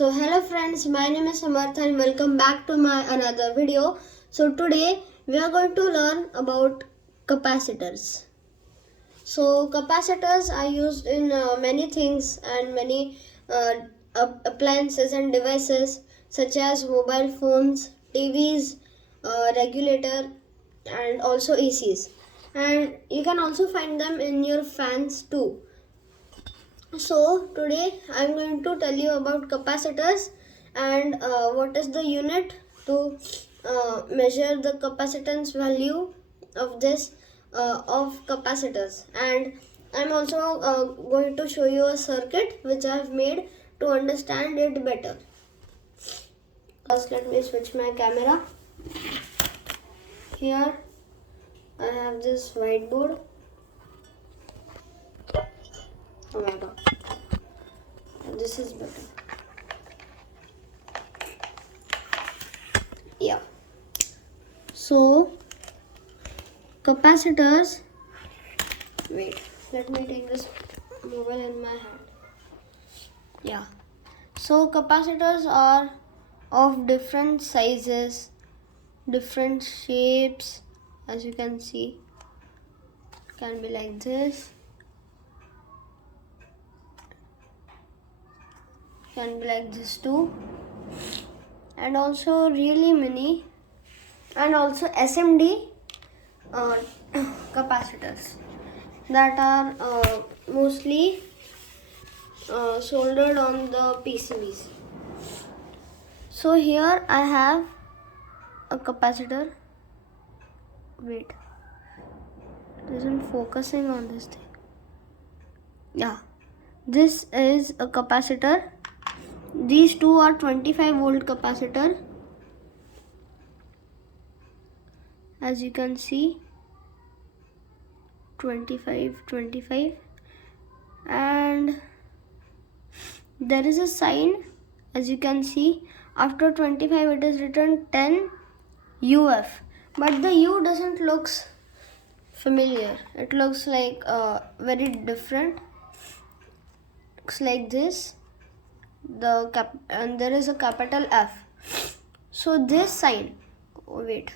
So hello friends, my name is Samarth and welcome back to my another video. So today we are going to learn about capacitors. So capacitors are used in many things and many appliances and devices such as mobile phones, TVs, regulator and also ACs. And you can also find them in your fans too. So today I am going to tell you about capacitors and what is the unit to measure the capacitance value of this of capacitors, and I am also going to show you a circuit which I have made to understand it better. First let me switch my camera. Here I have this whiteboard. Oh my god, this is better. Yeah, so capacitors, wait, let me take this mobile in my hand. Yeah, so capacitors are of different sizes, different shapes. As you can see, it can be like this, can be like this too, and also really many, and also SMD capacitors that are mostly soldered on the PCBs. So here I have a capacitor. Wait, it isn't focusing on this thing. Yeah, this is a capacitor. These two are 25 volt capacitor. As you can see, 25, and there is a sign. As you can see, after 25 it is written 10 UF, but the U doesn't looks familiar. It looks like very different. Looks like this. And there is a capital F. So this sign, oh wait,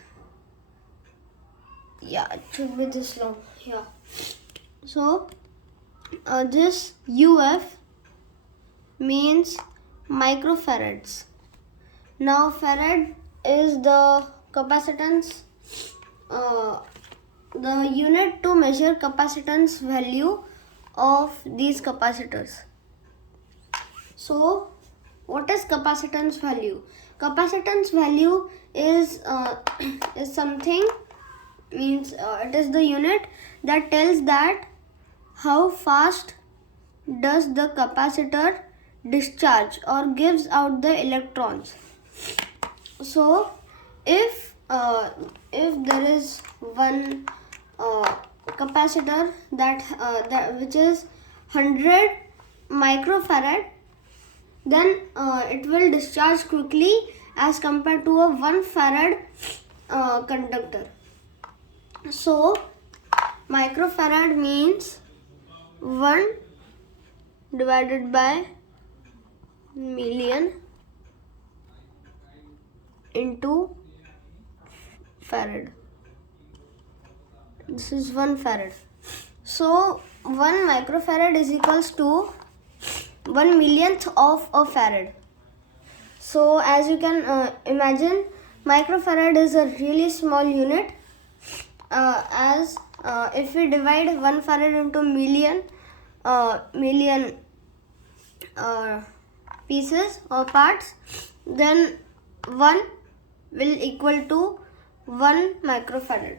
yeah, it should be this long. Yeah, so this UF means microfarads. Now farad is the capacitance, the unit to measure capacitance value of these capacitors. So what is capacitance value? Capacitance value is something, means it is the unit that tells that how fast does the capacitor discharge or gives out the electrons. So if there is one capacitor that which is 100 microfarad, then it will discharge quickly as compared to a 1 farad conductor. So microfarad means 1 divided by million into farad. This is 1 farad. So 1 microfarad is equals to 1 millionth of a farad. So as you can imagine, microfarad is a really small unit. As if we divide 1 farad into million pieces or parts, then 1 will equal to 1 microfarad.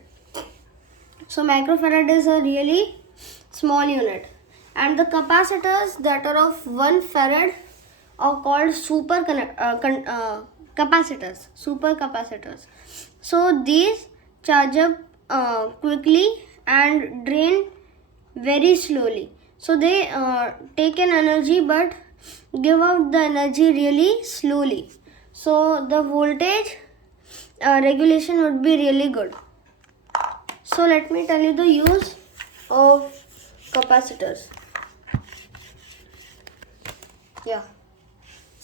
So microfarad is a really small unit, and the capacitors that are of 1 farad are called supercapacitors. So these charge up quickly and drain very slowly. So they take in energy but give out the energy really slowly. So the voltage regulation would be really good. So let me tell you the use of capacitors. Yeah.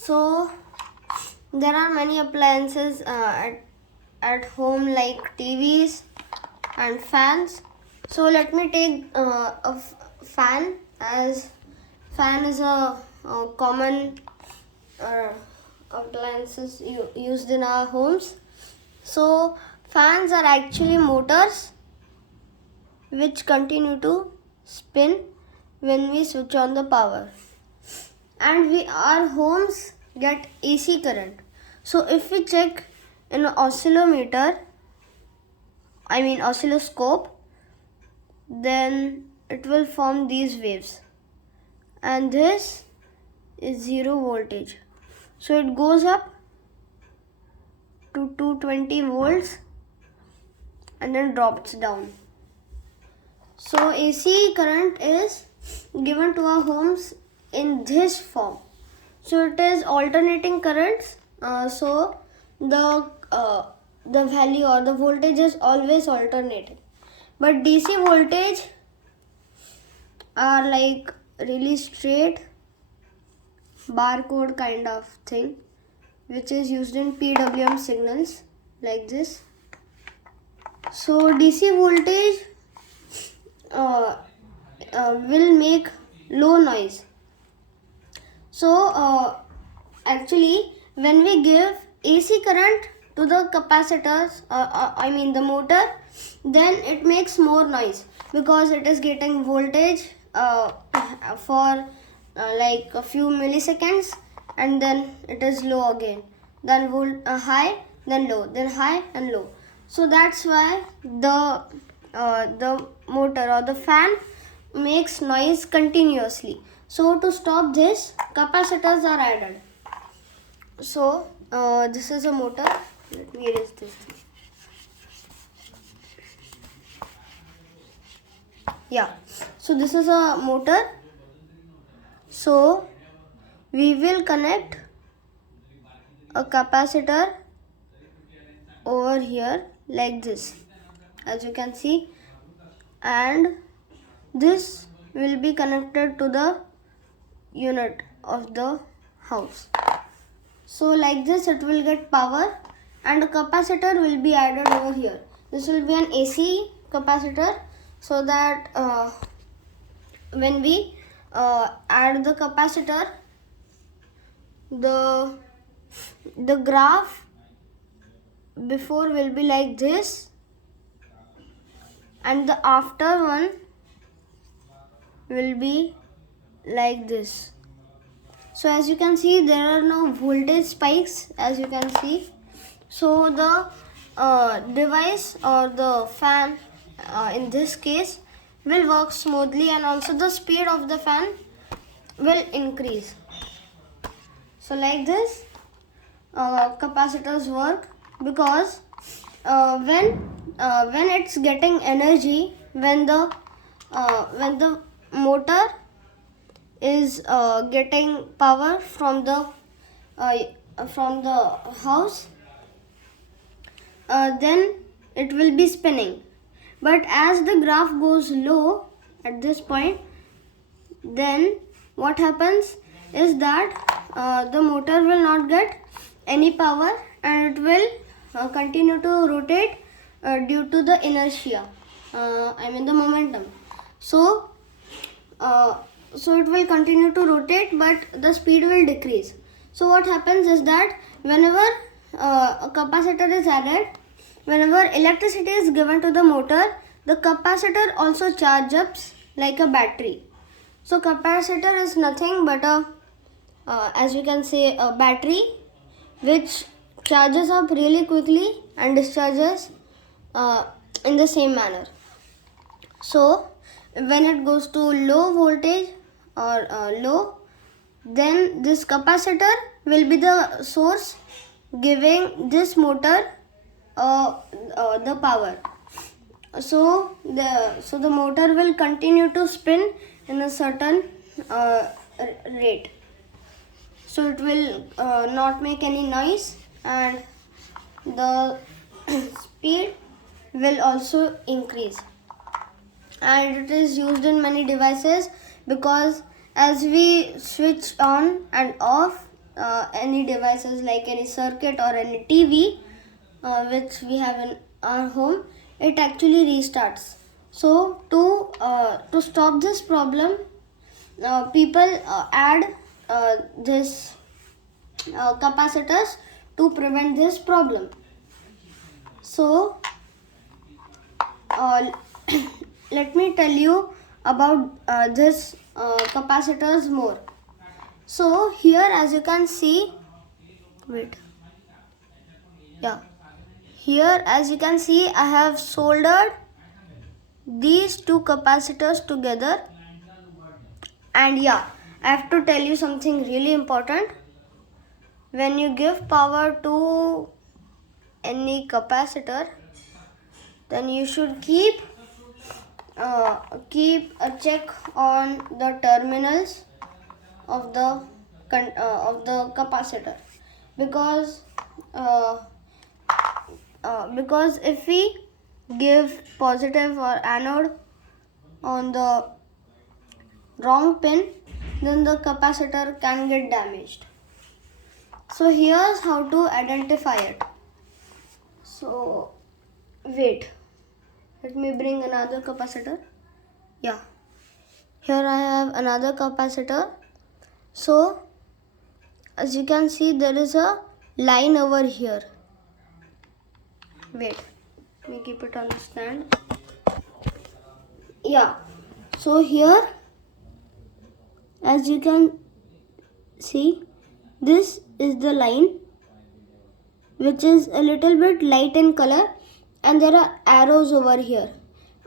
So So there are many appliances at home like TVs and fans. So let me take fan, as fan is a common appliances used in our homes. So fans are actually motors which continue to spin when we switch on the power, and our homes get AC current. So if we check in an oscilloscope, then it will form these waves, and this is 0 voltage. So it goes up to 220 volts and then drops down. So AC current is given to our homes in this form. So it is alternating currents. So the value or the voltage is always alternating. But DC voltage are like really straight barcode kind of thing, which is used in PWM signals like this. So DC voltage will make low noise. So actually when we give AC current to the capacitors, the motor, then it makes more noise because it is getting voltage for like a few milliseconds, and then it is low again, then high, then low, then high and low. So that's why the motor or the fan makes noise continuously. So to stop this, capacitors are added. So this is a motor. Let me erase this thing. Yeah, so this is a motor. So we will connect a capacitor over here like this, as you can see, and this will be connected to the unit of the house. So like this it will get power, and a capacitor will be added over here. This will be an AC capacitor, so that when we add the capacitor, the graph before will be like this, and the after one will be like this. So as you can see, there are no voltage spikes, as you can see. So the device or the fan in this case will work smoothly, and also the speed of the fan will increase. So like this capacitors work, because when it's getting energy, when the motor is getting power from the house, then it will be spinning. But as the graph goes low at this point, then what happens is that the motor will not get any power, and it will continue to rotate due to the inertia, the momentum. So it will continue to rotate, but the speed will decrease. So what happens is that whenever a capacitor is added, whenever electricity is given to the motor, the capacitor also charges up like a battery. So capacitor is nothing but as you can say, a battery which charges up really quickly and discharges in the same manner. So when it goes to low voltage or low, then this capacitor will be the source giving this motor the power. So the motor will continue to spin in a certain rate. So it will not make any noise, and the speed will also increase. And it is used in many devices, because as we switch on and off any devices like any circuit or any TV which we have in our home, it actually restarts. So to stop this problem, people add this capacitors to prevent this problem. So let me tell you about this capacitors more. So here, as you can see, here as you can see, I have soldered these two capacitors together. And yeah, I have to tell you something really important. When you give power to any capacitor, then you should keep a check on the terminals of the capacitor, because if we give positive or anode on the wrong pin, then the capacitor can get damaged. So here's how to identify it. So wait, let me bring another capacitor. Yeah, here I have another capacitor. So as you can see, there is a line over here. Wait, let me keep it on the stand. Yeah, so here as you can see, this is the line which is a little bit light in color, and there are arrows over here,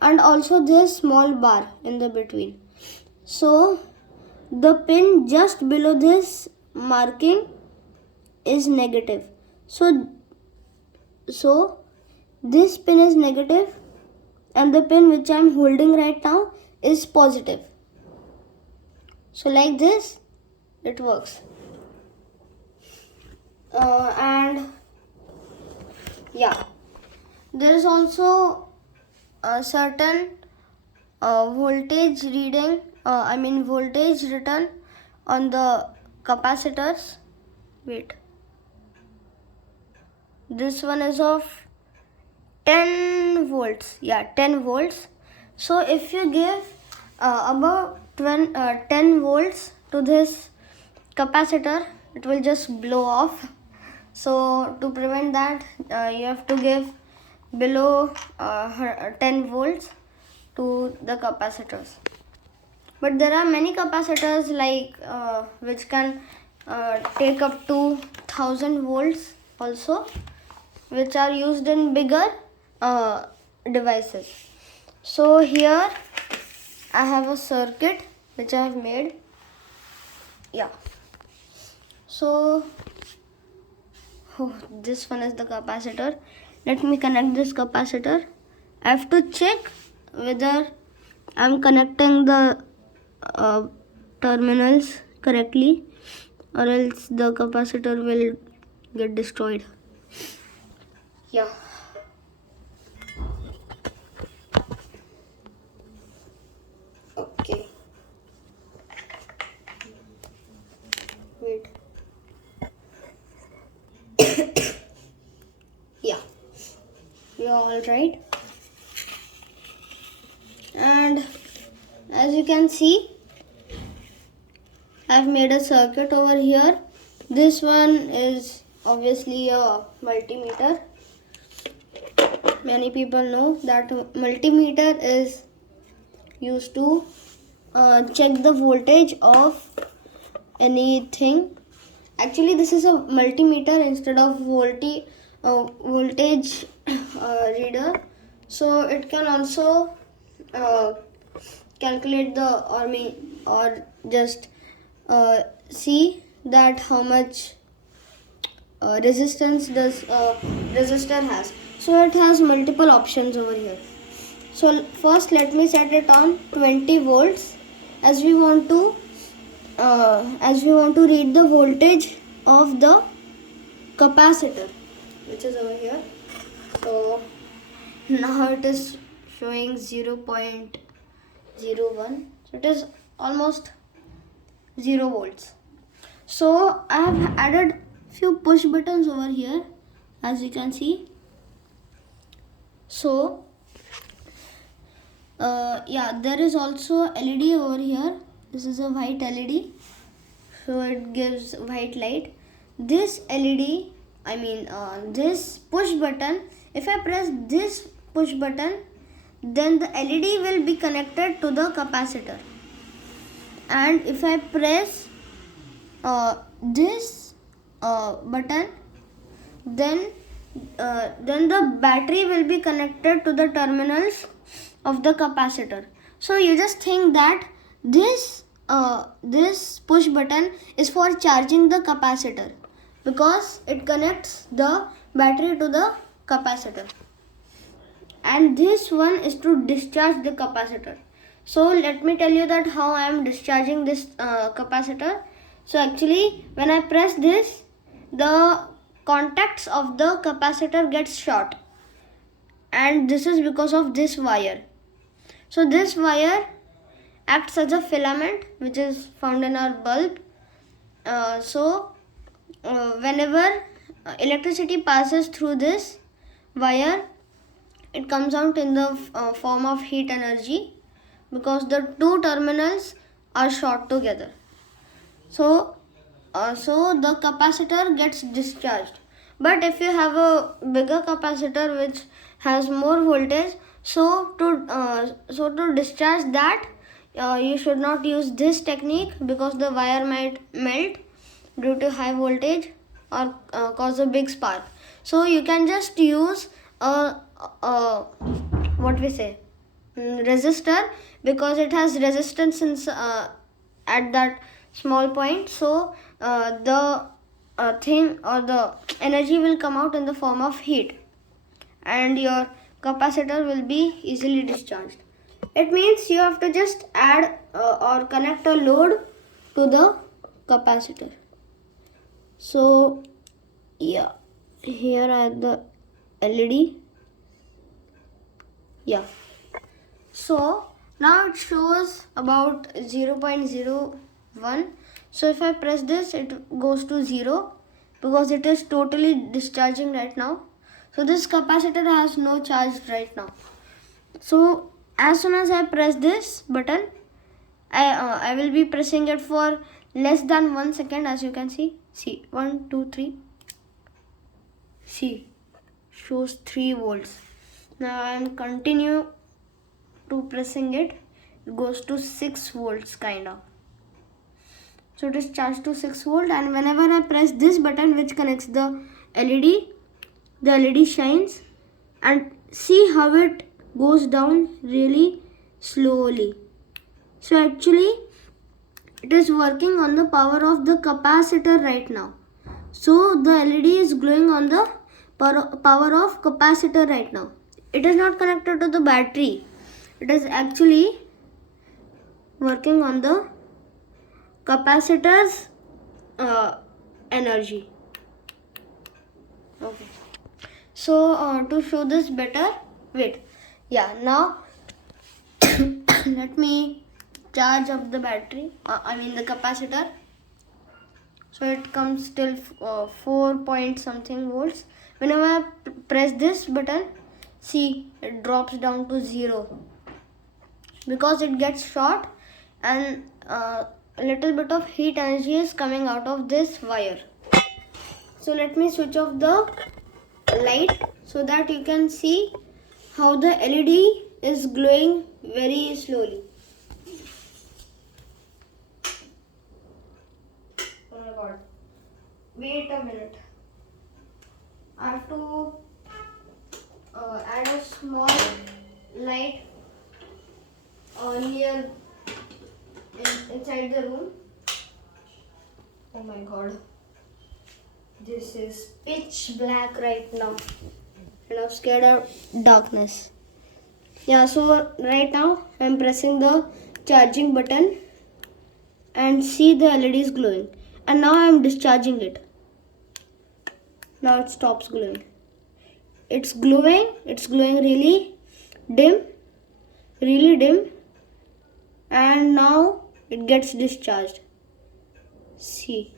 and also this small bar in the between. So the pin just below this marking is negative. So this pin is negative, and the pin which I am holding right now is positive. So like this it works. And yeah, there is also a certain voltage reading, voltage written on the capacitors. Wait, this one is of 10 volts. Yeah, 10 volts. So if you give about 10 volts to this capacitor, it will just blow off. So to prevent that, you have to give below 10 volts to the capacitors. But there are many capacitors like which can take up to 1000 volts also, which are used in bigger devices. So here I have a circuit which I have made. Yeah, so this one is the capacitor. Let me connect this capacitor. I have to check whether I'm connecting the terminals correctly, or else the capacitor will get destroyed. Yeah. Okay. Wait. Yeah. We are all right. And as you can see, I've made a circuit over here. This one is obviously a multimeter. Many people know that multimeter is used to check the voltage of anything. Actually, this is a multimeter instead of voltage reader. So it can also calculate or just see that how much resistance does resistor has. So it has multiple options over here. So first let me set it on 20 volts, as we want to read the voltage of the capacitor, which is over here. So now it is showing 0.01, so it is almost 0 volts. So I have added few push buttons over here, as you can see. So yeah, there is also LED over here. This is a white LED, so it gives white light. This LED, this push button, if I press this push button, then the LED will be connected to the capacitor. And if I press this button, then the battery will be connected to the terminals of the capacitor. So you just think that this push button is for charging the capacitor, because it connects the battery to the capacitor, and this one is to discharge the capacitor. So let me tell you that how I am discharging this capacitor. So actually, when I press this, the contacts of the capacitor gets short, and this is because of this wire. So this wire acts as a filament which is found in our bulb. Whenever electricity passes through this wire, it comes out in the form of heat energy, because the two terminals are short together. So the capacitor gets discharged. But if you have a bigger capacitor which has more voltage, so to discharge that, you should not use this technique, because the wire might melt due to high voltage or cause a big spark. So you can just use a resistor, because it has resistance at that small point. So the thing or the energy will come out in the form of heat, and your capacitor will be easily discharged. It means you have to just add or connect a load to the capacitor. So yeah, here I have the LED. Yeah, so now it shows about 0.01. So if I press this, it goes to 0, because it is totally discharging right now. So this capacitor has no charge right now. So as soon as I press this button, I will be pressing it for less than 1 second, as you can see. See, 1, 2, 3. See, shows 3 volts. Now I am continue to pressing it. It goes to 6 volts kind of. So it is charged to 6 volt, and whenever I press this button which connects the LED shines, and see how it goes down really slowly. So actually it is working on the power of the capacitor right now. So the LED is glowing on the power of capacitor right now. It is not connected to the battery. It is actually working on the capacitor's energy. Okay. So to show this better, wait. Yeah, now let me charge up the battery. The capacitor. So it comes till 4 point something volts. Whenever I press this button, see, it drops down to 0, because it gets short, and a little bit of heat energy is coming out of this wire. So let me switch off the light so that you can see how the LED is glowing very slowly. Oh my god. Wait a minute. I have to add a small light near inside the room. Oh my god. This is pitch black right now, and I'm scared of darkness. Yeah, so right now I'm pressing the charging button, and see, the LED is glowing, and now I'm discharging it. Now it stops glowing. It's glowing really dim, and now it gets discharged. See,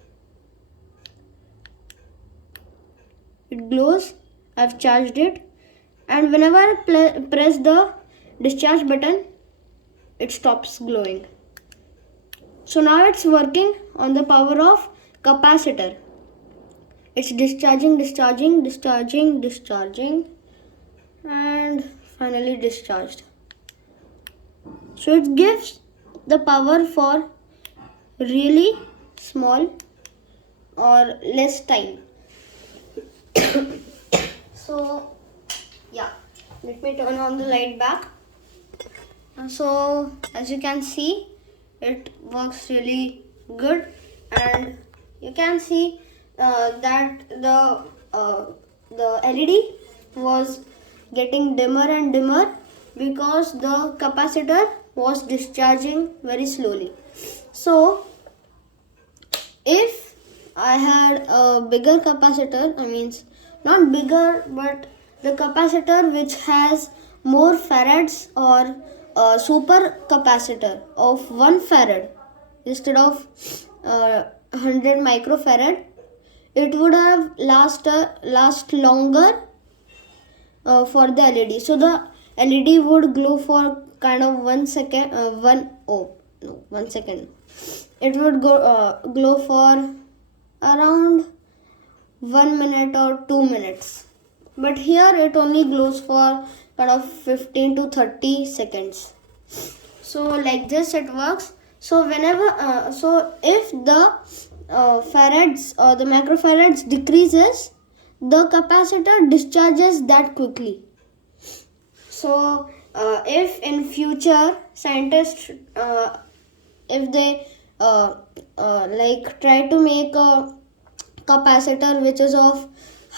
it glows. I've charged it, and whenever I press the discharge button, it stops glowing. So now it's working on the power of capacitor. It's discharging, and finally discharged. So it gives the power for really small or less time. So yeah, let me turn on the light back. So as you can see, it works really good, and you can see that the LED was getting dimmer and dimmer because the capacitor was discharging very slowly. So if I had a bigger capacitor, I mean not bigger, but the capacitor which has more farads, or a super capacitor of 1 farad instead of 100 microfarad, it would have last longer for the LED. So the LED would glow for kind of 1 second. 1 second. It would glow for around 1 minute or 2 minutes. But here it only glows for kind of 15 to 30 seconds. So like this it works. So whenever so if the farads or the microfarads decreases, the capacitor discharges that quickly. So if in future scientists if they like try to make a capacitor which is of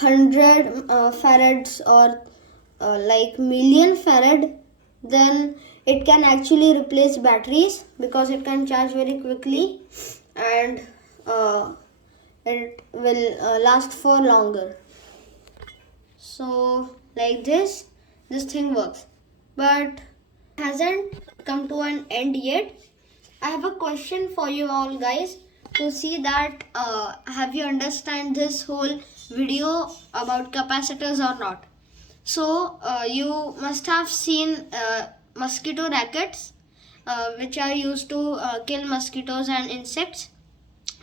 100 farads or like million farad, then it can actually replace batteries because it can charge very quickly, and it will last for longer. So like this thing works, but hasn't come to an end yet. I have a question for you all guys to see that have you understand this whole video about capacitors or not. So you must have seen mosquito rackets which are used to kill mosquitoes and insects.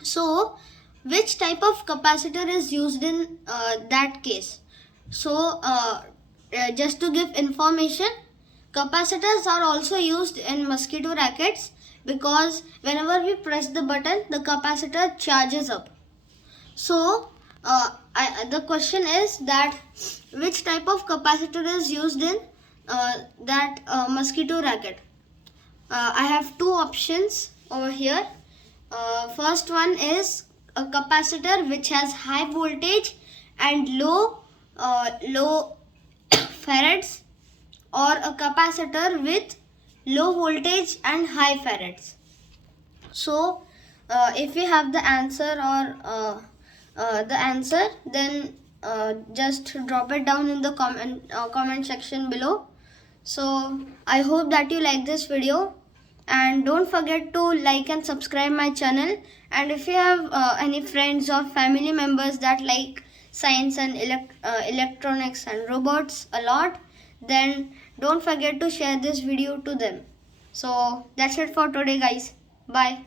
So which type of capacitor is used in that case? So just to give information, capacitors are also used in mosquito rackets because whenever we press the button, the capacitor charges up. So the question is that which type of capacitor is used in that mosquito racket. I have two options over here. First one is a capacitor which has high voltage and low farads, or a capacitor with low voltage and high farads. So if you have the answer or then just drop it down in the comment section below. So I hope that you like this video, and don't forget to like and subscribe my channel. And if you have any friends or family members that like science and electronics and robots a lot, then don't forget to share this video to them. So that's it for today guys. Bye.